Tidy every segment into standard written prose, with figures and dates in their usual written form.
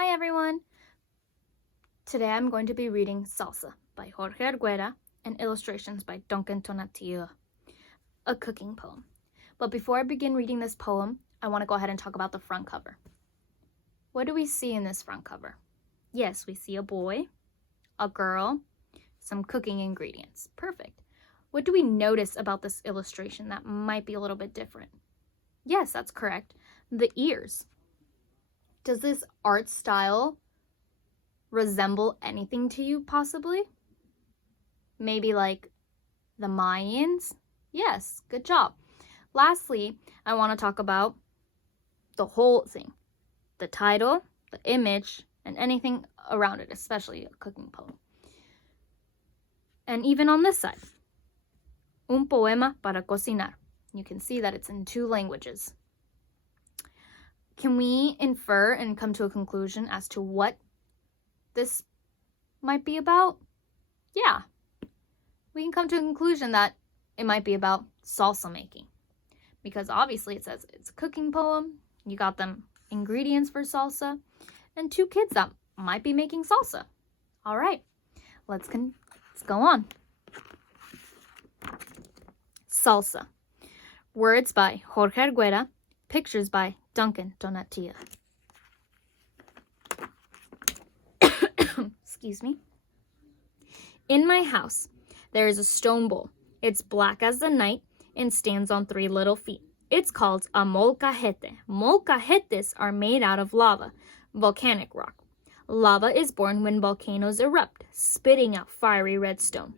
Hi everyone! Today I'm going to be reading Salsa by Jorge Argueta and illustrations by Duncan Tonatiuh, a cooking poem. But before I begin reading this poem, I want to go ahead and talk about the front cover. What do we see in this front cover? Yes, we see a boy, a girl, some cooking ingredients. Perfect. What do we notice about this illustration that might be a little bit different? Yes, that's correct. The ears. Does this art style resemble anything to you, possibly? Maybe like the Mayans? Yes, good job. Lastly, I want to talk about the whole thing. The title, the image, and anything around it, especially a cooking poem. And even on this side, un poema para cocinar. You can see that it's in 2 languages. Can we infer and come to a conclusion as to what this might be about? Yeah. We can come to a conclusion that it might be about salsa making. Because obviously it says it's a cooking poem. You got them ingredients for salsa. And 2 kids that might be making salsa. All right. Let's go on. Salsa. Words by Jorge Argueta. Pictures by Duncan Tonatiuh. Excuse me. In my house, there is a stone bowl. It's black as the night and stands on 3 little feet. It's called a molcajete. Molcajetes are made out of lava, volcanic rock. Lava is born when volcanoes erupt, spitting out fiery red stone.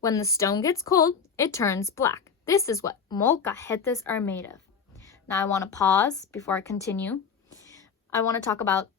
When the stone gets cold, it turns black. This is what molcajetes are made of. Now I want to pause before I continue. I want to talk about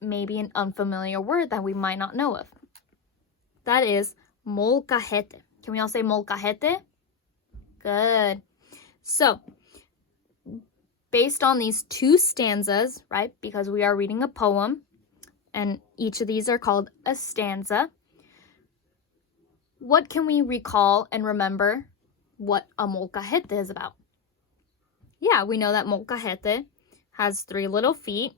maybe an unfamiliar word that we might not know of. That is molcajete. Can we all say molcajete? Good. So, based on these 2 stanzas, right, because we are reading a poem, and each of these are called a stanza, what can we recall and remember what a molcajete is about? Yeah, we know that molcajete has 3 little feet.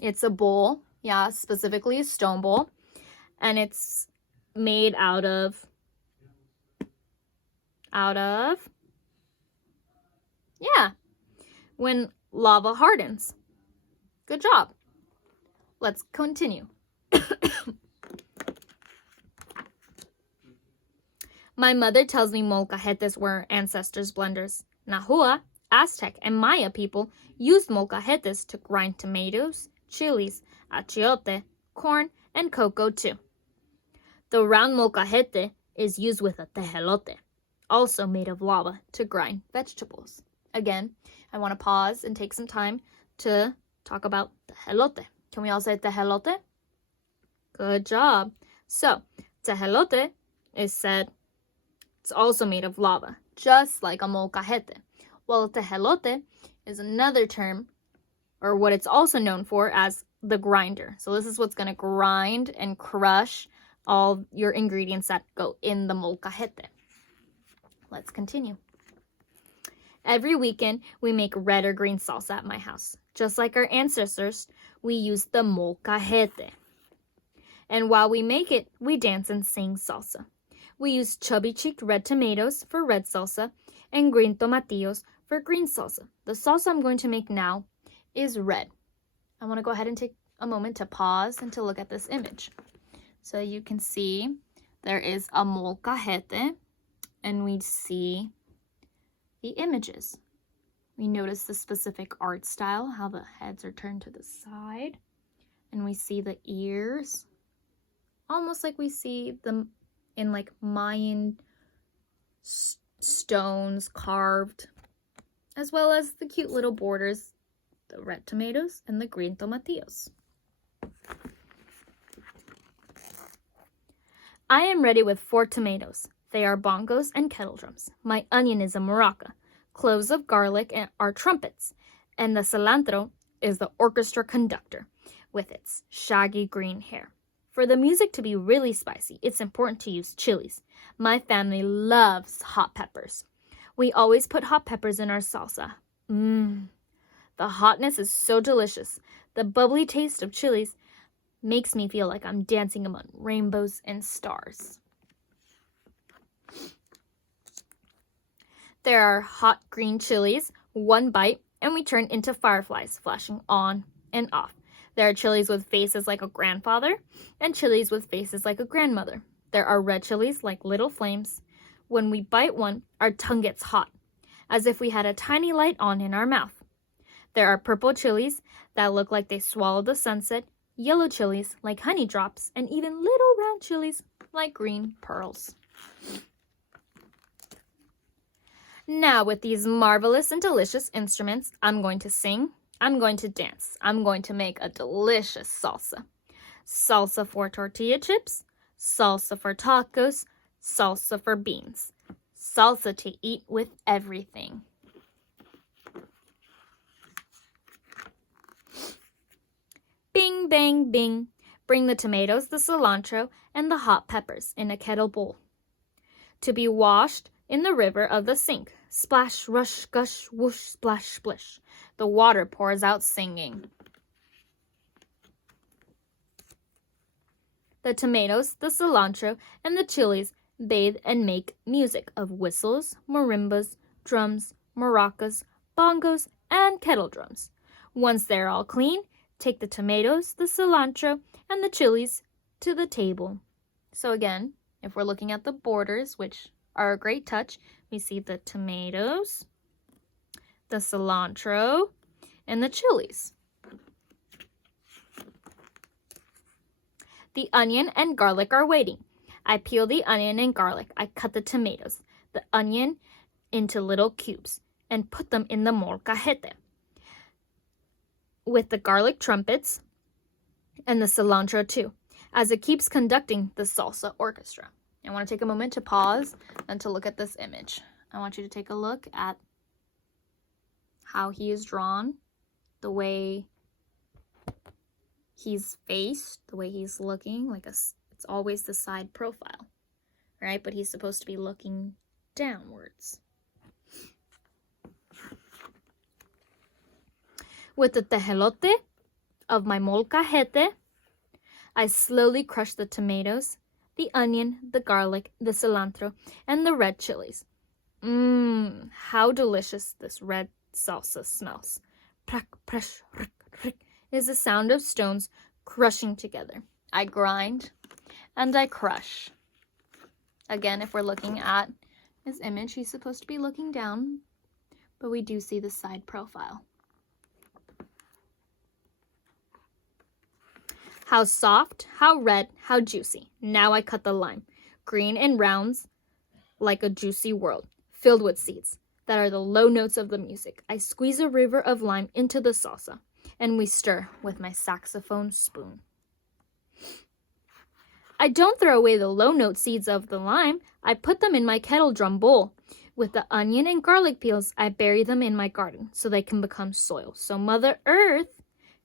It's a bowl, yeah, specifically a stone bowl, and it's made out of, yeah, when lava hardens. Good job. Let's continue. My mother tells me molcajetes were ancestors' blenders. Nahua, Aztec, and Maya people used molcajetes to grind tomatoes, chilies, achiote, corn, and cocoa too. The round molcajete is used with a tejelote, also made of lava, to grind vegetables. Again, I want to pause and take some time to talk about tejelote. Can we all say tejelote? Good job. So, tejelote is said it's also made of lava, just like a molcajete. Well, tejelote is another term, or what it's also known for as the grinder. So this is what's going to grind and crush all your ingredients that go in the molcajete. Let's continue. Every weekend, we make red or green salsa at my house. Just like our ancestors, we use the molcajete. And while we make it, we dance and sing salsa. We use chubby-cheeked red tomatoes for red salsa and green tomatillos for green salsa. The salsa I'm going to make now is red. I want to go ahead and take a moment to pause and to look at this image. So you can see there is a molcajete and we see the images. We notice the specific art style, how the heads are turned to the side. And we see the ears, almost like we see them in like Mayan stones carved, as well as the cute little borders, the red tomatoes and the green tomatillos. I am ready with 4 tomatoes. They are bongos and kettle drums. My onion is a maraca. Cloves of garlic are trumpets. And the cilantro is the orchestra conductor with its shaggy green hair. For the music to be really spicy, it's important to use chilies. My family loves hot peppers. We always put hot peppers in our salsa. The hotness is so delicious. The bubbly taste of chilies makes me feel like I'm dancing among rainbows and stars. There are hot green chilies, one bite, and we turn into fireflies, flashing on and off. There are chilies with faces like a grandfather, and chilies with faces like a grandmother. There are red chilies like little flames. When we bite one, our tongue gets hot, as if we had a tiny light on in our mouth. There are purple chilies that look like they swallowed the sunset, yellow chilies like honey drops, and even little round chilies like green pearls. Now, with these marvelous and delicious instruments, I'm going to sing, I'm going to dance, I'm going to make a delicious salsa. Salsa for tortilla chips, salsa for tacos, salsa for beans. Salsa to eat with everything. Bing, bang, bing. Bring the tomatoes, the cilantro, and the hot peppers in a kettle bowl. To be washed in the river of the sink. Splash, rush, gush, whoosh, splash, splish. The water pours out singing. The tomatoes, the cilantro, and the chilies bathe and make music of whistles, marimbas, drums, maracas, bongos, and kettle drums. Once they're all clean, take the tomatoes, the cilantro, and the chilies to the table. So again, if we're looking at the borders, which are a great touch, we see the tomatoes, the cilantro, and the chilies. The onion and garlic are waiting. I peel the onion and garlic. I cut the tomatoes, the onion into little cubes, and put them in the molcajete with the garlic trumpets and the cilantro too, as it keeps conducting the salsa orchestra. I want to take a moment to pause and to look at this image. I want you to take a look at how he is drawn, the way he's faced, the way he's looking, like it's always the side profile, right? But he's supposed to be looking downwards. With the tejelote of my molcajete, I slowly crush the tomatoes, the onion, the garlic, the cilantro, and the red chilies. How delicious this red salsa smells. Prack, prash, rick, rick, is the sound of stones crushing together. I grind and I crush. Again, if we're looking at his image, he's supposed to be looking down, but we do see the side profile. How soft, how red, how juicy. Now I cut the lime, green in rounds like a juicy world, filled with seeds that are the low notes of the music. I squeeze a river of lime into the salsa, and we stir with my saxophone spoon. I don't throw away the low note seeds of the lime. I put them in my kettle drum bowl. With the onion and garlic peels, I bury them in my garden so they can become soil. So Mother Earth,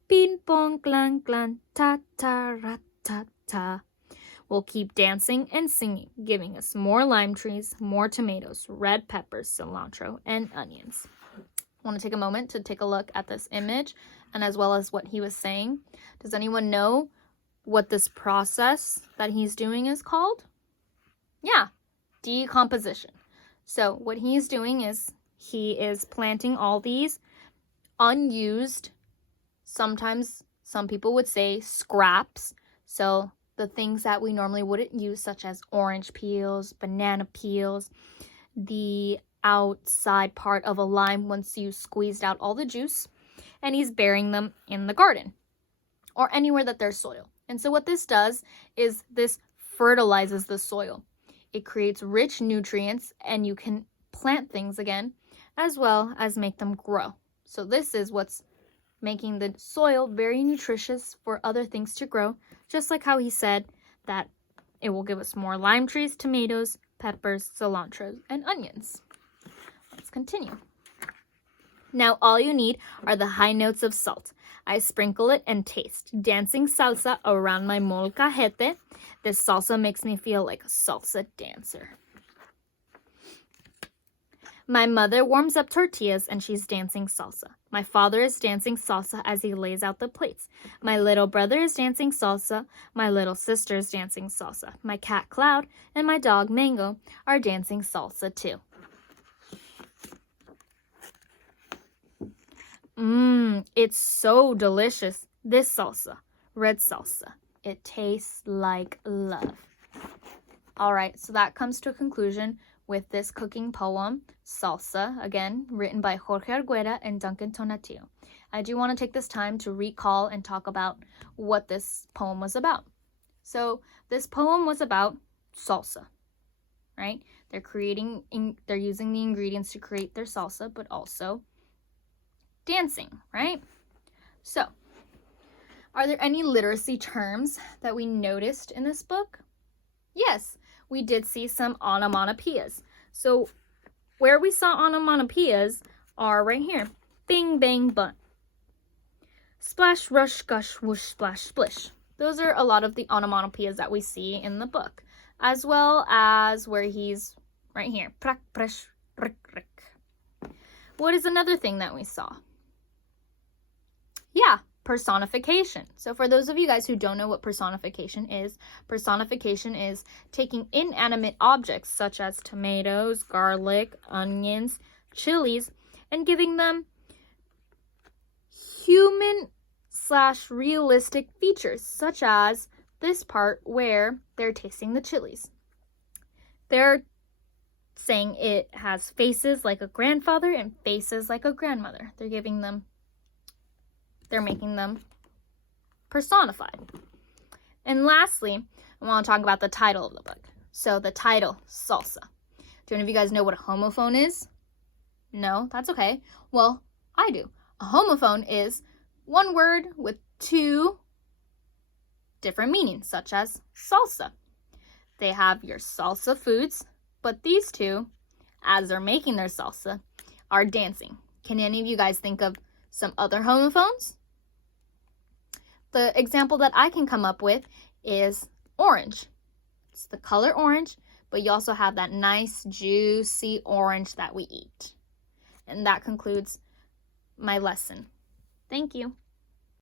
ping pong clang clang, ta ta ra ta ta, will keep dancing and singing, giving us more lime trees, more tomatoes, red peppers, cilantro, and onions. I want to take a moment to take a look at this image and as well as what he was saying. Does anyone know what this process that he's doing is called? Yeah, decomposition. So what he's doing is he is planting all these unused, sometimes some people would say scraps. So the things that we normally wouldn't use, such as orange peels, banana peels, the outside part of a lime once you squeezed out all the juice, and he's burying them in the garden or anywhere that there's soil. And so what this does is this fertilizes the soil. It creates rich nutrients and you can plant things again as well as make them grow. So this is what's making the soil very nutritious for other things to grow, just like how he said that it will give us more lime trees, tomatoes, peppers, cilantro, and onions. Let's continue. Now all you need are the high notes of salt. I sprinkle it and taste. Dancing salsa around my molcajete. This salsa makes me feel like a salsa dancer. My mother warms up tortillas and she's dancing salsa. My father is dancing salsa as he lays out the plates. My little brother is dancing salsa. My little sister is dancing salsa. My cat Cloud and my dog Mango are dancing salsa too. It's so delicious. This salsa, red salsa. It tastes like love. All right, so that comes to a conclusion with this cooking poem, Salsa, again, written by Jorge Argueta and Duncan Tonatiu. I do want to take this time to recall and talk about what this poem was about. So this poem was about salsa, right? They're using the ingredients to create their salsa, but also dancing, right? So, are there any literacy terms that we noticed in this book? Yes, we did see some onomatopoeias. So where we saw onomatopoeias are right here. Bing, bang, butt. Splash, rush, gush, whoosh, splash, splish. Those are a lot of the onomatopoeias that we see in the book, as well as where he's right here. Prak, presh, rik, rik. What is another thing that we saw? Yeah, personification. So for those of you guys who don't know what personification is taking inanimate objects such as tomatoes, garlic, onions, chilies, and giving them human/realistic features, such as this part where they're tasting the chilies. They're saying it has faces like a grandfather and faces like a grandmother. They're making them personified. And lastly, I want to talk about the title of the book. So the title, Salsa. Do any of you guys know what a homophone is? No? That's okay. Well, I do. A homophone is one word with two different meanings, such as salsa. They have your salsa foods, but these two, as they're making their salsa, are dancing. Can any of you guys think of some other homophones? The example that I can come up with is orange. It's the color orange, but you also have that nice, juicy orange that we eat. And that concludes my lesson. Thank you.